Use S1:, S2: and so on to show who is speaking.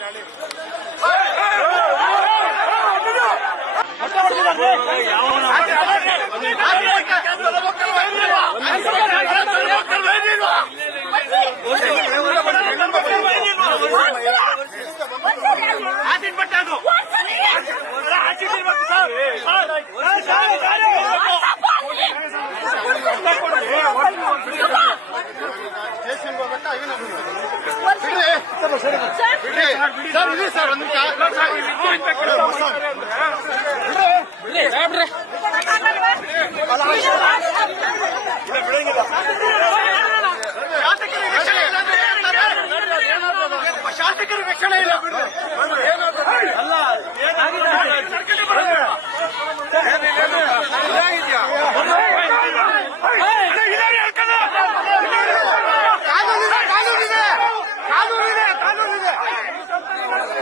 S1: Sim,
S2: sim, sim. Sir ಇಲ್ಲಿ. Sir ಒಂದು ಶಾಸಕರಿಗೆ ರಕ್ಷಣೆ ಇಲ್ಲ